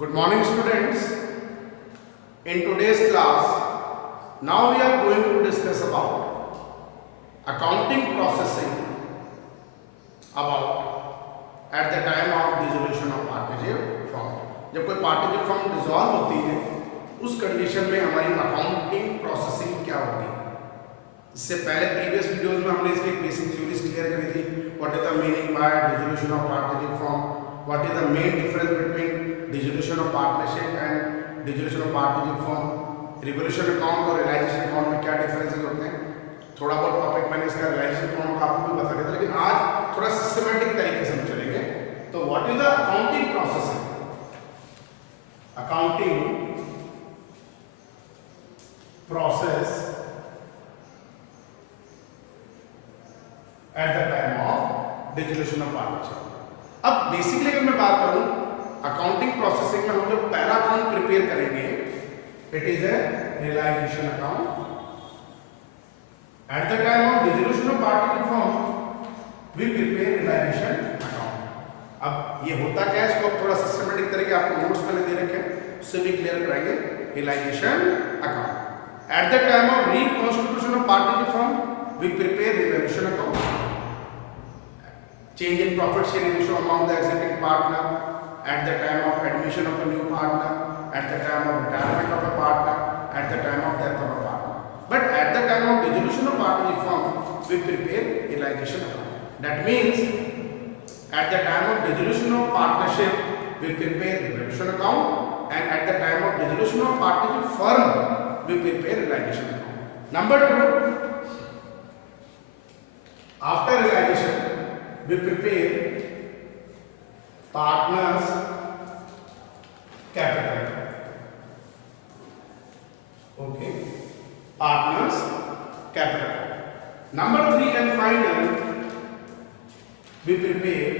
Good morning, students. In today's class, now we are going to discuss about accounting processing about at the time of dissolution of partnership firm. जब कोई partnership firm dissolve होती है उस condition में हमारी accounting processing क्या होती है। इससे पहले प्रीवियस वीडियोस में हमने इसकी बेसिक थ्योरीज क्लियर करी थी। What is the meaning bye dissolution of partnership form, what is the main difference between dissolution of partnership and dissolution of partnership form, revolution account और रियलाइजेशन अकाउंट में क्या differences होते हैं। थोड़ा बहुत topic मैंने इसका रियलाइजेशन अकाउंट का आपको भी बता दिया था, लेकिन आज थोड़ा सिस्टमैटिक तरीके से हम चलेंगे। तो what is the accounting processing, accounting process at the time of dissolution of partnership। अब बेसिकली अगर मैं बात करूं अकाउंटिंग प्रोसेसिंग में हम जो पहला अकाउंट प्रिपेयर करेंगे it is a realisation account. At the time of dissolution of partnership firm we prepare realisation account. अब ये होता क्या है, इसको थोड़ा सिस्टमैटिक तरीके आपको नोट्स मैंने दे रखे हैं, उससे भी क्लियर कराएंगे। Realisation account at the time of reconstitution of partnership firm we prepare revaluation account, change in profit sharing ratio among the exiting partner, at the time of admission of a new partner, at the time of retirement of a partner, at the time of death of a partner. But at the time of dissolution of partnership firm, we prepare realization account. That means at the time of dissolution of partnership, we prepare revaluation account, and at the time of dissolution of partnership firm, we prepare realization account. Number two, after realization, we prepare partners capital. Okay, partners capital. Number three and final, we prepare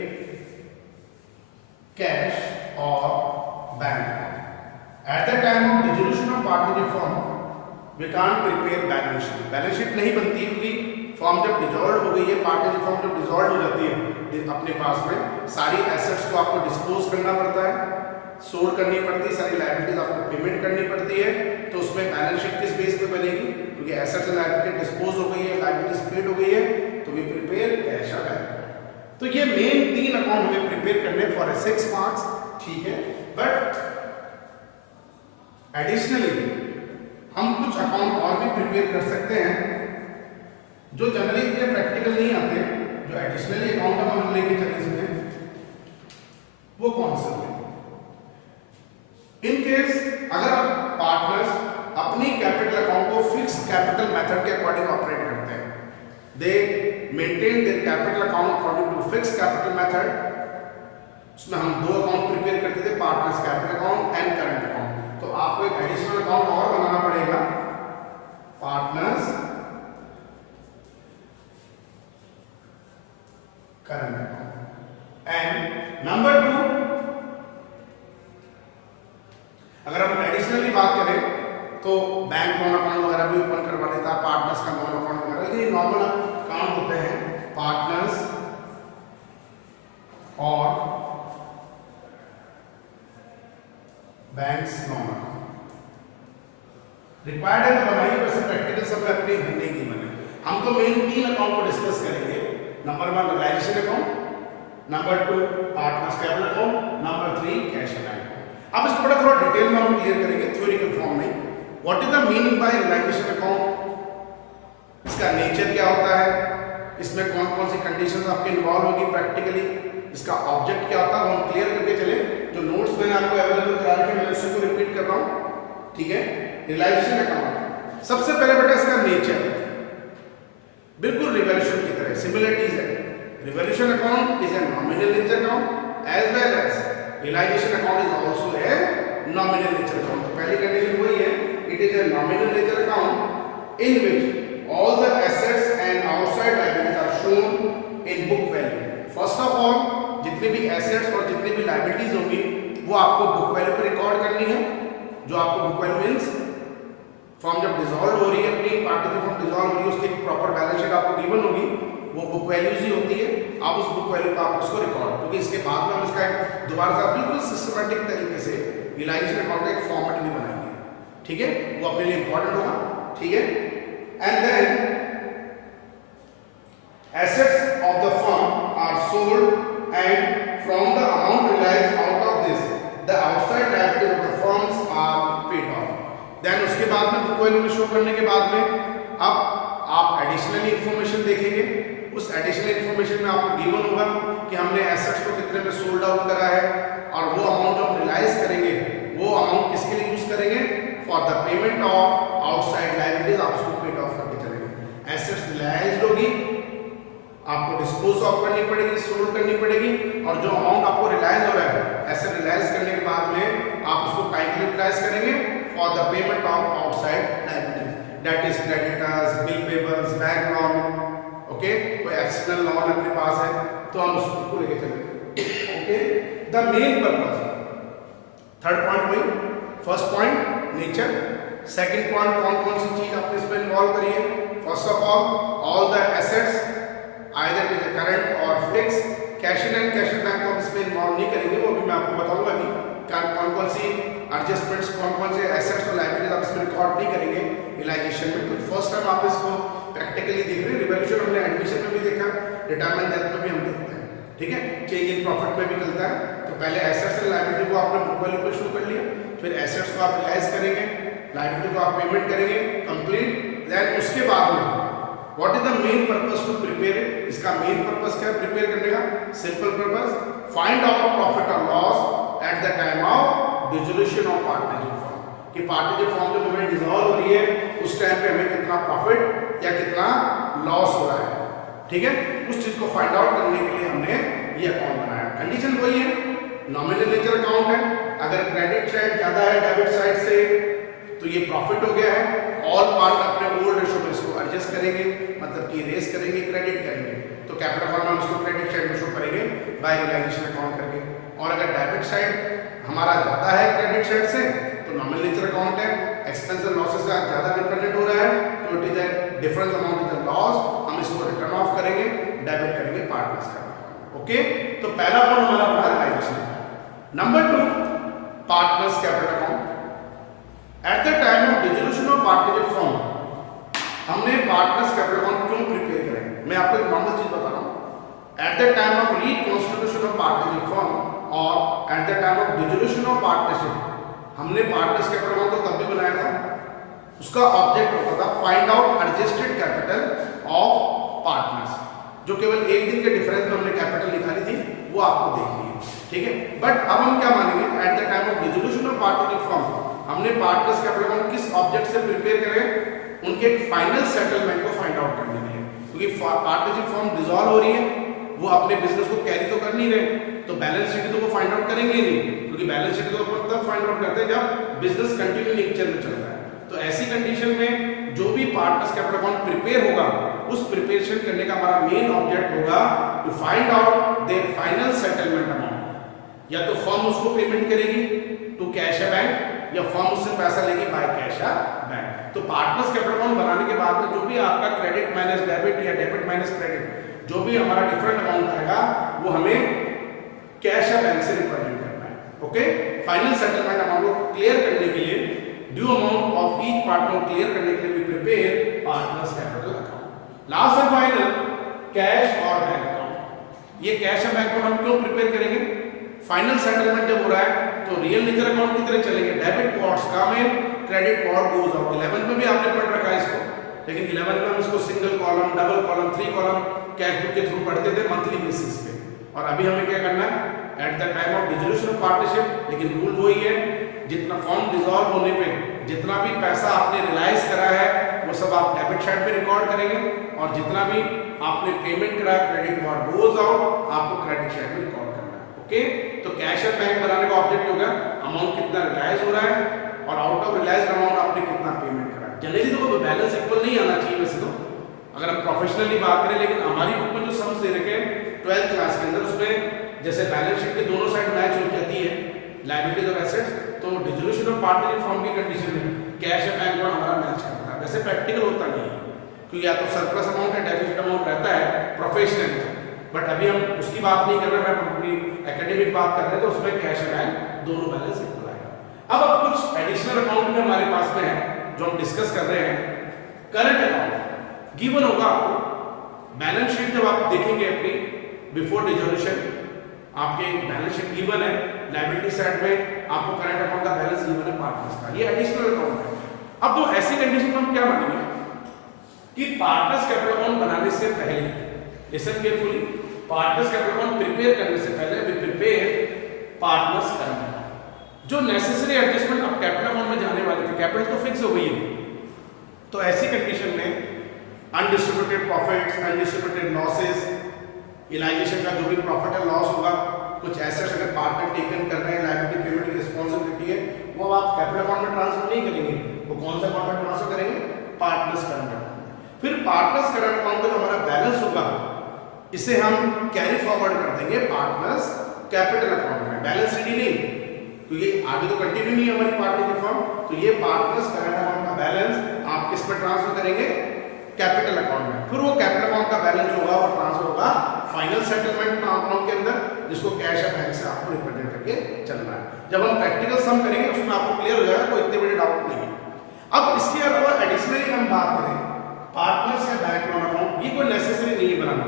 cash or bank. At the time of dissolution of partnership firm, we can't prepare balance sheet. Balance sheet नहीं बनती क्योंकि form जब dissolve हो गई है, partnership form जब dissolve हो जाती है अपने पास में सारी एसेट्स को आपको डिस्पोज करना पड़ता है, सोल्ड करनी पड़ती है, सारी लायबिलिटीज आपको पेमेंट करनी पड़ती है। तो उसमें बैलेंस शीट किस बेस पे बनेगी, क्योंकि एसेट्स एंड लायबिलिटी डिस्पोज हो गई है, लायबिलिटीज पेड हो गई है, तो वी प्रिपेयर कैश और बैंक। तो ये मेन तीन अकाउंट हमें प्रिपेयर करने फॉर 6 मार्क्स, ठीक है। बट एडिशनली हम कुछ अकाउंट और भी प्रिपेयर कर सकते हैं जो जनरली इतने प्रैक्टिकल नहीं आते, जो एडिशनली अकाउंट हम लेके चले इसमें, वो कौन से हैं। इन केस अगर पार्टनर्स अपनी कैपिटल अकाउंट को फिक्स कैपिटल मेथड के अकॉर्डिंग ऑपरेट करते हैं, they maintain their capital account according to fix capital method. उसमें हम दो अकाउंट प्रिपेयर करते थे, partners capital account and current account. तो आपको एक एडिशनल अकाउंट और बनाना पड़ेगा, partners current account. And number two, अगर हम एडिशनली बात करें तो बैंक नॉन अकाउंट वगैरह भी ओपन करवा देता, पार्टनर्स का नॉन अकाउंट वगैरह, ये नॉर्मल अकाउंट होते हैं पार्टनर्स और बैंक्स नॉन अकाउंट। रिक्वायर्ड है तो बनाइए, वैसे प्रैक्टिकल सब में अपनी नहीं की बने। हम तो मेन तीन अकाउंट को डिस्कस करेंगे। Number 1 realisation account, number 2 partners capital account, number 3 cash account. अब इसको थोड़ा डिटेल में हम क्लियर करेंगे थ्योरिकल फॉर्म में। What is the meaning by realisation account, इसका नेचर क्या होता है, इसमें कौन कौन सी कंडीशंस आपके इन्वॉल्व होगी प्रैक्टिकली, इसका ऑब्जेक्ट क्या होता है, वो हम क्लियर करके चले। जो नोट्स मैंने आपको अवेलेबल करा रखे मैं उसी को रिपीट कर रहा हूँ, ठीक है। रियलाइजेशन अकाउंट, सबसे पहले बेटा इसका नेचर बिल्कुल रिवॉल्यूशन की तरह सिमिलरिटीज है। Revaluation account is a nominal nature account as well as realisation account is also a nominal nature account. तो पहली कंडीशन वही है, it is a nominal nature account in which all the assets and outside liabilities are shown in book value. First of all जितने भी assets और जितनी भी liabilities होंगी वो आपको बुक वैल्यू पर रिकॉर्ड करनी है। जो आपको बुक वैल्यू मीन्स फॉर्म जब डिसॉल्व हो रही है, अपनी पार्टनरशिप फॉर्म डिसॉल्व हो रही है, उसकी एक प्रॉपर बैलेंस शीट आपको गिवन होगी, वो बुक वैल्यूज ही होती है। आप उस बुक वैल्यू का आप उसको रिकॉर्ड, क्योंकि इसके बाद में हम इसका दोबारा से बिल्कुल सिस्टमैटिक तरीके से रियलाइजेशन अकाउंट का एक फॉर्मेट भी बनाएंगे, ठीक है, वो अपने लिए इंपॉर्टेंट होगा, ठीक है। And then assets of the firm are sold and from the amount realized out of this the outside liabilities of the firms are paid off। then उसके बाद में बुक वैल्यू में शो करने के बाद में अब आप एडिशनल इंफॉर्मेशन देखेंगे। उस एडिशनल इंफॉर्मेशन में आपको गिवन होगा कि हमने एसेट्स को कितने में सोल्ड आउट करा है और वो अमाउंट हम रियलाइज करेंगे, वो अमाउंट किसके लिए यूज करेंगे, for the payment of outside liabilities, आप उसको पेड ऑफ करके चलेंगे। एसेट्स रियलाइज्ड होगी, आपको डिस्पोज ऑफ करनी पड़ेगी, सोल्ड करनी पड़ेगी, और जो अमाउंट आपको रियलाइज हो रहा है ऐसे रियलाइज करने के बाद में आप उसको कैलकुलेट करेंगे for the payment of outside liabilities, that is creditors, bill payables, bank loan, okay, कोई एक्सटर्नल लोन अपने पास है तो हम उसको लेके चलेंगे, okay. The main purpose, third point वही, first point nature, second point कौन कौन सी चीज आपने इसमें इन्वॉल्व करी है। First of all the assets either it is a current or fixed, cash in and cash bank को इसमें इन्वॉल्व नहीं करेंगे, वो भी मैं आपको बताऊंगा अभी कौन कौन सी एडजस्टमेंट्स, कौन कौन से एसेट्स और लायबिलिटीज आप इसमें रिकॉर्ड नहीं करेंगे रियलाइजेशन में। तो फर्स्ट टाइम आप इसको प्रैक्टिकली देख रहे हैं, रिवॉल्यूशन हमने एडमिशन में भी देखा, रिटायरमेंट डेथ में भी हम देखते हैं, ठीक है, चेंज इन प्रॉफिट में भी चलता है। तो पहले एसेट्स और लायबिलिटी को आपने बुक वैल्यू पे शो कर लिया, फिर एसेट्स को आप रियलाइज करेंगे, लायबिलिटी को आप पेमेंट करेंगे कंप्लीट, देन उसके बाद में what is the main purpose to prepare it, इसका मेन पर्पस क्या है प्रिपेयर करने का, simple purpose, find out profit और loss at the time of dissolution of partnership form, कि पार्टनरशिप फॉर्म जब हमें डिसॉल्व हो रही है उस टाइम पे हमें कितना प्रॉफिट या कितना लॉस हो रहा है, ठीक है, उस चीज को फाइंड आउट करने के लिए हमने ये अकाउंट बनाया। कंडीशन वही है, नॉमिनल नेचर अकाउंट है, अगर क्रेडिट साइड ज्यादा है डेबिट साइड से तो ये प्रॉफिट हो गया है, ऑल पार्ट अपने ओल्ड रेशो में इसको एडजस्ट करेंगे, मतलब कि रेस करेंगे, क्रेडिट करेंगे, तो कैपिटल फॉर्म में इसको क्रेडिट साइड में शो करेंगे बाय रियलाइजेशन अकाउंट करके। और अगर डेबिट साइड हमारा ज्यादा है क्रेडिट साइड से तो नॉमिनल नेचर अकाउंट है, एक्सपेंस और लॉसेस से ज्यादा डिपेंडेंट हो रहा है तो it is a difference amount is a loss, हम इसको रिटर्न ऑफ करेंगे, डेबिट करेंगे पार्टनर्स का, ओके। तो पहला पॉइंट हमारा बना realisation account. Number 2 partners capital account. At the time of dissolution of partnership form हमने पार्टनर्स कैपिटल अकाउंट क्यों प्रिपेयर करें, मैं आपको एक नॉर्मल चीज बता रहा हूं। At the time of reconstitution of partnership form और at the time of dissolution of partnership हमने पार्टनर्स कैपिटल अकाउंट को तब भी बनाया था, उसका ऑब्जेक्ट होता था find out adjusted capital of partners, जो केवल एक दिन के डिफरेंस में हमने कैपिटल निकाली थी वो आपको देखनी है, ठीक है। बट अब हम क्या मानेंगे, eight the time of dissolution of partnership form हमने पार्टनर्स कैपिटल अकाउंट किस ऑब्जेक्ट से प्रिपेयर करें, उनके फाइनल सेटलमेंट को फाइंड आउट करने के लिए, क्योंकि पार्टनरशिप फॉर्म डिसॉल्व हो रही है, वो अपने बिजनेस को कैरी तो कर नहीं रहे, तो बैलेंस शीट तो वो फाइंड आउट करेंगे ही नहीं, क्योंकि बैलेंस शीट तो अपन तब फाइंड आउट करते हैं जब बिजनेस कंटिन्यू नेचर में चल रहा है। तो ऐसी कंडीशन में जो भी पार्टनर्स कैपिटल अकाउंट प्रिपेयर होगा उस प्रिपरेशन करने का हमारा मेन ऑब्जेक्ट होगा to find out their final settlement amount, या तो फर्म उसको पेमेंट करेगी टू कैश या बैंक, या फर्म उससे पैसा लेगी बाय कैश या बैंक। तो पार्टनर्स कैपिटल अकाउंट बनाने के बाद में जो भी आपका क्रेडिट माइनस डेबिट या डेबिट माइनस क्रेडिट जो भी हमारा डिफरेंट अमाउंट आएगा वो हमें कैश या बैंक से रिप्रेजेंट करना है, ओके। फाइनल सेटलमेंट अमाउंट को क्लियर करने के लिए, due amount of each partner को क्लियर करने के लिए we prepare partners capital account. Last and final cash और बैंक अकाउंट। ये कैश या बैंक अकाउंट हम क्यों प्रिपेयर करेंगे, फाइनल सेटलमेंट जब हो रहा है तो रियल नेचर अकाउंट की तरह चलेंगे, डेबिट कॉर्ड्स कम इन, क्रेडिट कॉर्ड गोज आउट। 11 में भी आपने पढ़ रखा है इसको, लेकिन 11 में हम इसको single column, double column, 3 column cash book के थ्रू पढ़ते थे मंथली बेसिस पे। और अभी हमें क्या करना है, eight the time of dissolution of partnership, लेकिन रूल वही है, जितना फॉर्म डिसॉल्व होने पे जितना भी पैसा आपने रियलाइज करा है वो सब आप डेबिट साइड पे रिकॉर्ड करेंगे, और जितना भी आपने पेमेंट करा क्रेडिट कॉर्ड गोज आउट आपको क्रेडिट साइड में रिकॉर्ड करना है, ओके। तो कैश और बैंक बनाने का ऑब्जेक्ट होगा अमाउंट कितना रियलाइज हो रहा है और आउट ऑफ रियलाइज अमाउंट आपने कितना पेमेंट करा है। जनरली तो बैलेंस इक्वल नहीं आना चाहिए वैसे तो, अगर हम प्रोफेशनली बात करें, लेकिन हमारी बुक में जो सम्स दे रखे हैं 12th क्लास के अंदर, उसमें जैसे बैलेंस शीट के दोनों साइड मैच हो जाती है लायबिलिटीज और एसेट्स, तो डिसोल्यूशन ऑफ पार्टनरशिप फॉर्म की कंडीशन में कैश और बैंक अकाउंट हमारा मैच करता है। वैसे प्रैक्टिकल होता नहीं है, क्योंकि या तो सरप्लस अमाउंट है, डेफिसिट अमाउंट रहता है प्रोफेशनली, बट अभी हम उसकी बात नहीं कर रहे, मैं अपनी एकेडमिक बात कर रहे हैं, तो उसमें कैश और बैंक दोनों बैलेंस इक्वल आएगा। एडिशनल अकाउंट में हमारे पास में है जो हम डिस्कस कर रहे हैं, करंट अकाउंट गिवन होगा आपको। बैलेंस शीट जब आप देखेंगे अपनी बिफोर डिसोल्यूशन, आपके बैलेंस शीट गिवन है, लायबिलिटी साइड में आपको करंट अकाउंट का बैलेंस गिवन है पार्टनर्स का, ये एडिशनल अकाउंट है। अब तो ऐसी कंडीशन में हम क्या मानेंगे कि पार्टनर्स कैपिटल अकाउंट बनाने से पहले, listen carefully, partners capital account prepare करने से पहले we prepare partners current account. जो नेसेसरी एडजस्टमेंट अब कैपिटल अकाउंट में जाने वाले थे, कैपिटल तो फिक्स हो गई है, तो ऐसी कंडीशन में undistributed profits, undistributed losses, realisation का जो भी प्रॉफिट है लॉस होगा, कुछ एसेट्स अगर पार्टनर टेकन कर रहे हैं, लायबिलिटी पेमेंट की रिस्पांसिबिलिटी है, वो आप कैपिटल अकाउंट में ट्रांसफर नहीं करेंगे, वो कौन सा अकाउंट में ट्रांसफर करेंगे, पार्टनर्स करंट अकाउंट। फिर पार्टनर्स करंट अकाउंट का जो हमारा बैलेंस होगा, इसे हम कैरी फॉरवर्ड कर देंगे पार्टनर्स कैपिटल अकाउंट में, बैलेंस रेडी नहीं, क्योंकि आगे तो कंटिन्यू नहीं है हमारी पार्टी की फॉर्म, तो ये पार्टनर्स करंट अकाउंट का बैलेंस आप किस पर ट्रांसफर करेंगे, कैपिटल अकाउंट में। फिर वो कैपिटल अकाउंट का बैलेंस होगा और ट्रांसफर होगा फाइनल सेटलमेंट अकाउंट के अंदर, जिसको कैश या बैंक से आपको रिप्रेजेंट करके चलना है। जब हम प्रैक्टिकल सम करेंगे उसमें आपको क्लियर हो जाएगा, कोई इतने बड़े डाउट नहीं है। अब इसके अलावा एडिशनली हम बात करें पार्टनर्स या बैंक लोन अकाउंट, ये कोई नेसेसरी नहीं बनाना,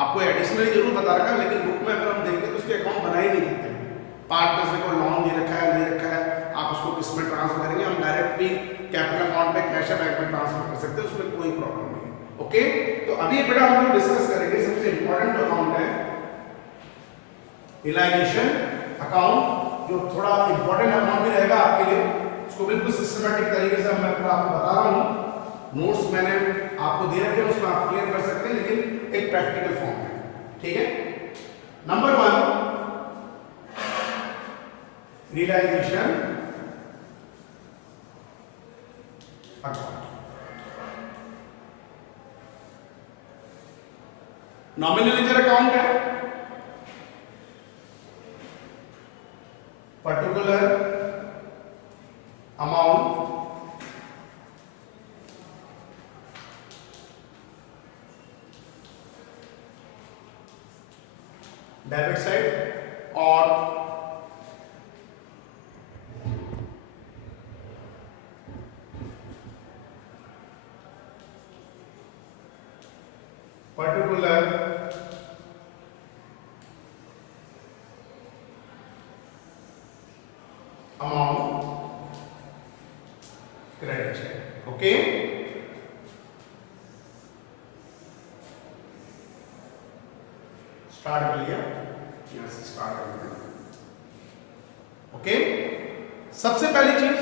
आपको एडिशनली जरूर बता रखा है, लेकिन बुक में अगर हम देखें तो उसके अकाउंट बनाए नहीं सकते। पार्टनर्स ने कोई लोन दे रखा है, ले रखा है, आप उसको किस में ट्रांसफर करेंगे, हम डायरेक्ट भी कैपिटल अकाउंट में कैश या बैंक में ट्रांसफर कर सकते हैं, उसमें कोई प्रॉब्लम नहीं है। ओके, तो अभी बेटा हम लोग डिस्कस करेंगे सबसे इंपॉर्टेंट अकाउंट है रियलाइजेशन अकाउंट, जो थोड़ा इंपॉर्टेंट अकाउंट भी रहेगा आपके लिए, उसको बिल्कुल सिस्टमैटिक तरीके से मैं पूरा आपको बता रहा हूँ, नोट्स मैंने आपको दे रखे हैं, उसमें आप क्लियर कर सकते हैं, लेकिन एक प्रैक्टिकल फॉर्म में, ठीक है। Number 1 realisation account. Nominal ledger account है, पर्टिकुलर अमाउंट डेबिट साइड और particular amount credit side. Okay, start कर लिया, यहां से स्टार्ट कर लिया। ओके, सबसे पहली चीज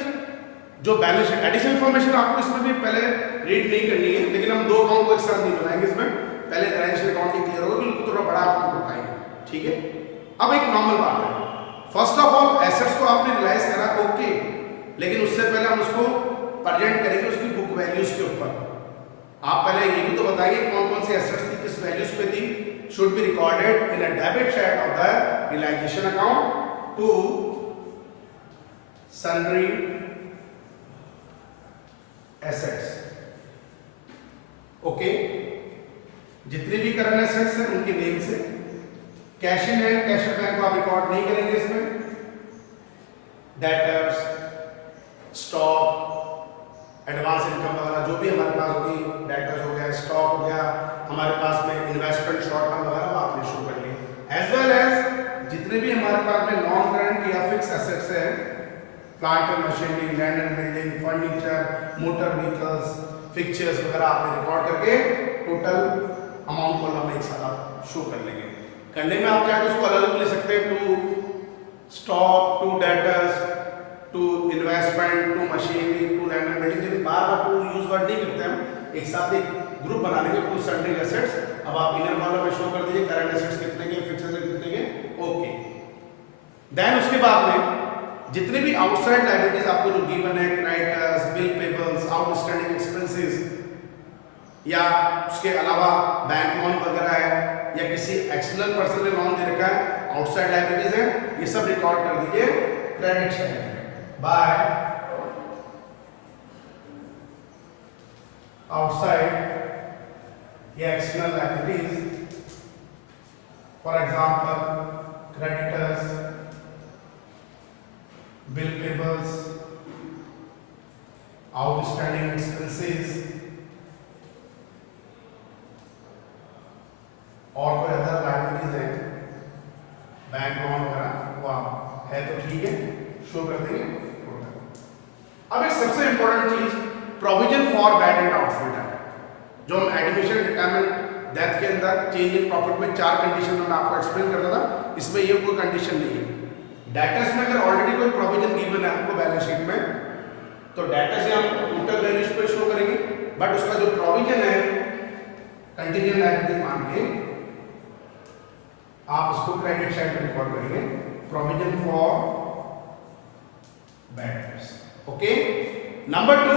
जो बैलेंस शीट एडिशनल इन्फॉर्मेशन आपको इसमें भी पहले रीड नहीं करनी है, लेकिन हम दो अकाउंट को एक साथ नहीं बनाएंगे, इसमें पहले फाइनेंशियल अकाउंट क्लियर होगा, बिल्कुल थोड़ा बड़ा अकाउंट बताएंगे, ठीक है। अब एक नॉर्मल बात है, फर्स्ट ऑफ ऑल एसेट्स को आपने रियलाइज करा, ओके, लेकिन उससे पहले हम उसको प्रेजेंट करेंगे उसकी बुक वैल्यूज के ऊपर। आप पहले ये भी तो बताइए कौन कौन सी एसेट्स थी, किस वैल्यूज पे थी, should be recorded in a debit side of the realization account to sundry assets। Okay, जितने भी करंट एसेट्स हैं उनके नेम से, cash in hand, cash bank को आप रिकॉर्ड नहीं करेंगे इसमें, डेटर्स, स्टॉक, एडवांस इनकम वगैरह जो भी हमारे पास होगी, डेटर्स हो गया, स्टॉक हो गया, हमारे पास में इन्वेस्टमेंट शॉर्ट टर्म वगैरह वो आपने शो कर लिए, एज वेल एज जितने भी हमारे पास में नॉन करंट या फिक्स एसेट्स हैं, plant and machinery, land and building, furniture, motor vehicles, fixtures वगैरह आपने रिकॉर्ड करके टोटल अमाउंट कॉलम में एक साथ आप शो कर लेंगे। करने में आप चाहे तो उसको अलग अलग ले सकते हैं, to stock, to debtors, to investment, to machinery, to land and building, लेकिन बार बार टू यूज वर्ड नहीं करते हम, एक साथ एक ग्रुप बना लेंगे, टू सन्ड्री एसेट्स। अब आप इनर कॉलम में शो कर दीजिए करंट एसेट्स कितने के, फिक्स्ड एसेट्स कितने के, ओके। देन उसके बाद में जितने भी आउटसाइड लायबिलिटीज आपको जो गिवन है, creditors, bill payables, outstanding expenses, या उसके अलावा बैंक लोन वगैरह है, या किसी एक्सटर्नल पर्सन ने लोन दे रखा है, आउटसाइड लायबिलिटीज है, ये सब रिकॉर्ड कर दीजिए क्रेडिट साइड बाय आउटसाइड या external liabilities, for example creditors, bill payables, outstanding expenses और कोई अदर लायबिलिटीज है, बैंक लोन वगैरह वो आप है तो ठीक है, शो कर देंगे। अब एक सबसे इंपॉर्टेंट चीज provision for bad and doubtful debt, जो हम एडमिशन रिटायरमेंट डेथ के अंदर चेंज इन प्रॉफिट में 4 कंडीशन में मैं आपको एक्सप्लेन करता था, इसमें ये कोई कंडीशन नहीं है। डेटर्स में अगर ऑलरेडी कोई प्रोविजन गिवन है आपको बैलेंस शीट में, तो डेटर्स से हम टोटल वैल्यूज पे शो करेंगे, बट उसका जो प्रोविजन है कंटीजेंट लायबिलिटी मान के आप उसको क्रेडिट साइड पे रिकॉर्ड करेंगे, provision for bad debts. Okay, number 2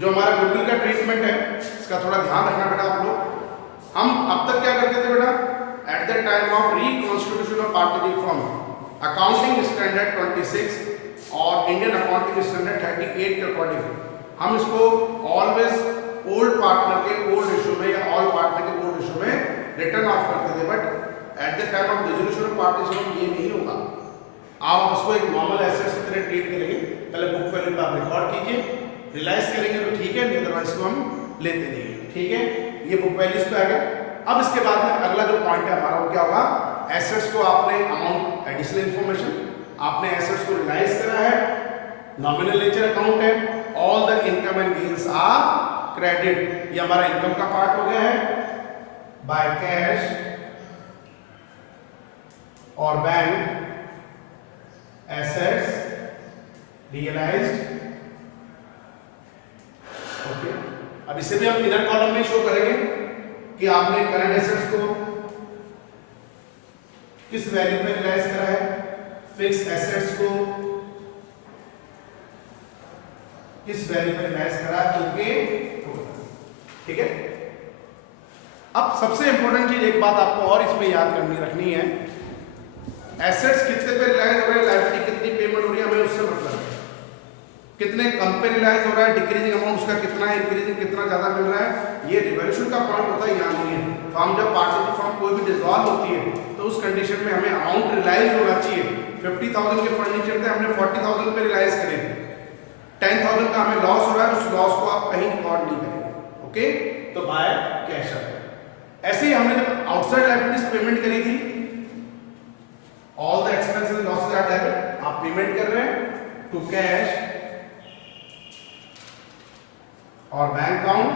जो हमारा गुडविल का ट्रीटमेंट है, इसका थोड़ा ध्यान रखना बेटा आप लोग। हम अब तक क्या करते थे बेटा, eight the time of reconstitution of partnership firm, accounting standard 26 और इंडियन अकाउंटिंग स्टैंडर्ड 38 के अकॉर्डिंग हम इसको ऑलवेज ओल्ड पार्टनर के ओल्ड रेशियो में या ऑल पार्टनर के ओल्ड रेशियो में रिटर्न ऑफ करते थे, but at the time of dissolution of partnership ये नहीं होगा। आप उसको एक नॉर्मल एसेट्स की तरह ट्रीट करेंगे, पहले बुक वैल्यू पे आप रिकॉर्ड कीजिए, रियलाइज करेंगे तो ठीक है, नहीं अदरवाइज को हम लेते नहीं है, ठीक है। ये बुक वैल्यूज पे आ गया। अब इसके बाद में अगला जो पॉइंट है हमारा वो क्या होगा, एसेट्स को आपने अमाउंट एडिशनल इंफॉर्मेशन, आपने एसेट्स को रियलाइज करा है, नॉमिनल नेचर अकाउंट है, all the income and gains are credit, ये हमारा इनकम का पार्ट हो गया है बाय कैश और बैंक एसेट्स रियलाइज्ड। ओके, अब इसे भी हम इनर कॉलम में शो करेंगे कि आपने करंट एसेट्स को किस वैल्यू पे रियलाइज करा है, फिक्स एसेट्स को किस वैल्यू पे रियलाइज करा है, क्योंकि ठीक है। अब सबसे इंपॉर्टेंट चीज एक बात आपको और इसमें याद करनी रखनी है, एसेट्स कितने पे रियलाइज हो रहे हैं, लायबिलिटी कितनी पेमेंट हो रही है, हमें उससे मतलब है कितने कम पे रियलाइज हो रहा है, डिक्रीजिंग अमाउंट उसका कितना है, इंक्रीजिंग कितना ज्यादा मिल रहा है, ये रिवैल्यूएशन का पॉइंट होता है, यहाँ नहीं है। फॉर्म जब पार्टनरशिप फॉर्म कोई भी डिसॉल्व होती है तो उस कंडीशन में हमें अमाउंट रियलाइज होना चाहिए। 50,000 के फर्नीचर थे, हमने 40,000 पे रियलाइज करे, 10,000 का हमें लॉस हो रहा है, उस लॉस को आप कहीं रिकॉर्ड नहीं करेंगे। ओके, तो बाय कैश आउट। ऐसे ही हमने जब आउटसाइड लायबिलिटीज पेमेंट करी थी, all the expenses losses are debit, आप पेमेंट कर रहे हैं टू कैश और बैंक अकाउंट,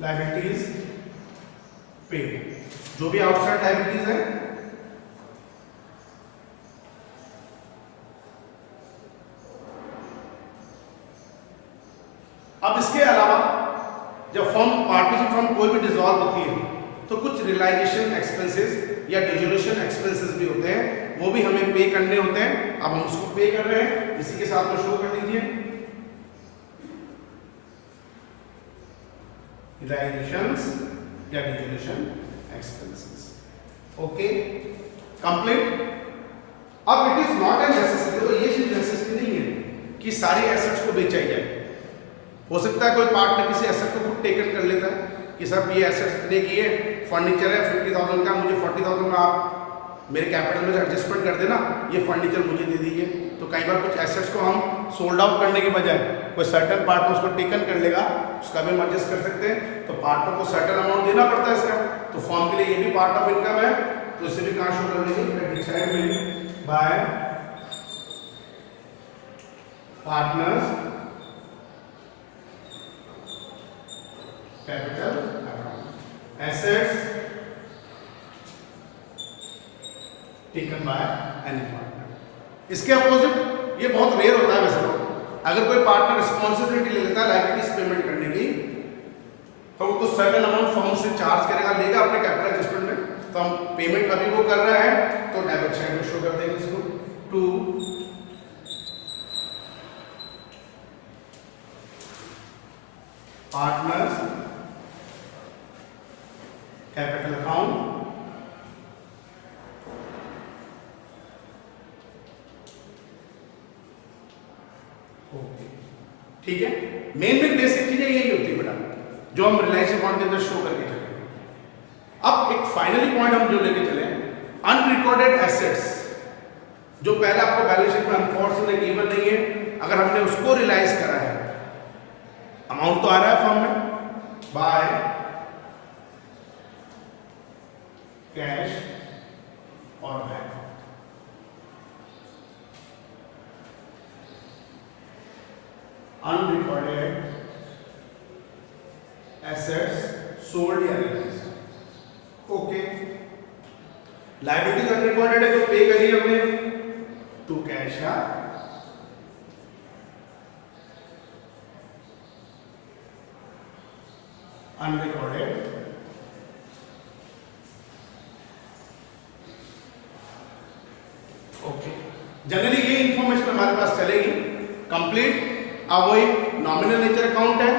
लायबिलिटीज पेड, जो भी आउटसाइड लायबिलिटीज है अब इसके अलावा जब फर्म पार्टनरशिप फर्म कोई भी डिसॉल्व होती है तो कुछ रियलाइजेशन एक्सपेंसेस या डिसोल्यूशन एक्सपेंसेस भी होते हैं, वो भी हमें पे करने होते हैं। अब हम उसको पे कर रहे हैं, इसी के साथ में शो कर दीजिए रियलाइजेशंस या डिसोल्यूशन एक्सपेंसेस। Okay, complete. अब it is not a necessity, तो ये चीज नेसेसिटी नहीं है कि सारी एसेट्स को बेचा जाए। हो सकता है कोई पार्टनर किसी एसेट को खुद टेकन कर लेता है कि सब ये एसेट्स इतने की है, फर्नीचर है 50,000 का, मुझे 40,000 में आप मेरे कैपिटल में एडजस्टमेंट कर देना, ये फर्नीचर मुझे दे दीजिए। तो कई बार कुछ एसेट्स को हम सोल्ड आउट करने के बजाय कोई सर्टेन पार्टनर उसको टेकन कर लेगा, उसका भी हम एडजस्ट कर सकते हैं। तो पार्टनर को सर्टेन अमाउंट देना पड़ता है इसका, तो फर्म के लिए ये भी पार्ट ऑफ इनकम है, तो इसे भी कहाँ शो कर देंगे bye partners capital account, assets taken by any partner. इसके अपोजिट ये बहुत रेयर होता है वैसे, अगर कोई पार्टनर रिस्पॉन्सिबिलिटी ले लेता है लायबिलिटीज पेमेंट करने की, तो वो कुछ सर्टेन अमाउंट फर्म से चार्ज करेगा, लेगा अपने कैपिटल एडजस्टमेंट में, तो हम पेमेंट कभी वो कर रहा है तो डेबिट साइड में शो कर देंगे इसको to partners capital account, okay ठीक है। मेन बेसिक चीजें यही होती है बेटा जो हम रिलायंस अकाउंट के अंदर शो करके चलेंगे। अब एक फाइनली पॉइंट हम जो लेके चले, अनरिकॉर्डेड एसेट्स जो पहला आपको बैलेंस शीट में अनफॉर्चुनेट गिवन नहीं है, अगर हमने उसको रियलाइज करा है, अमाउंट तो आ रहा है फॉर्म में बाय कैश और बैंक। अनरिकॉर्डेड एसेट्स सोल्ड या रियलाइज्ड, ओके। लायबिलिटीज अनरिकॉर्डेड है तो पे करी हमने टू कैश या अनरिकॉर्डेड ओके। जनरली ये इंफॉर्मेशन हमारे पास चलेगी कंप्लीट। अब वही नॉमिनल नेचर अकाउंट है,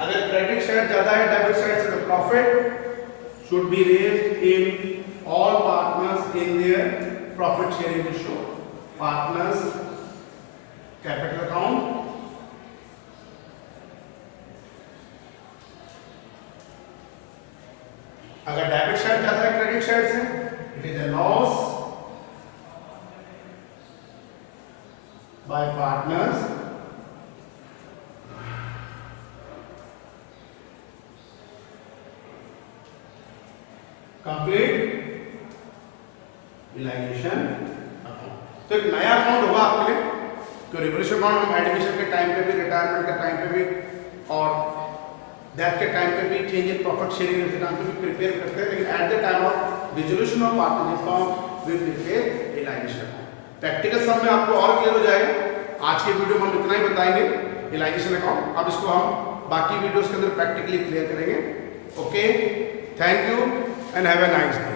अगर क्रेडिट साइड ज्यादा है डेबिट साइड से, तो profit should be raised in all partners in their profit sharing ratio, partners capital account, अगर डेबिट साइड ज्यादा है क्रेडिट साइड से, it is a loss by partners complete realisation account. तो एक नया अकाउंट होगा आपके लिए, तो रिवोल्यूशन अकाउंट हम एडमिशन के टाइम पे भी, रिटायरमेंट के टाइम पे भी और डेथ के टाइम पे भी, चेंज इन प्रॉफिट शेयरिंग के टाइम पे भी प्रिपेयर करते हैं, लेकिन at the time of dissolution of partnership form we prepare realisation account. Practical सब में आपको और क्लियर हो जाएगा। आज के वीडियो में हम इतना ही बताएंगे रियलाइजेशन अकाउंट, अब इसको हम बाकी वीडियोस के अंदर प्रैक्टिकली क्लियर करेंगे। Okay, thank you and have a nice day.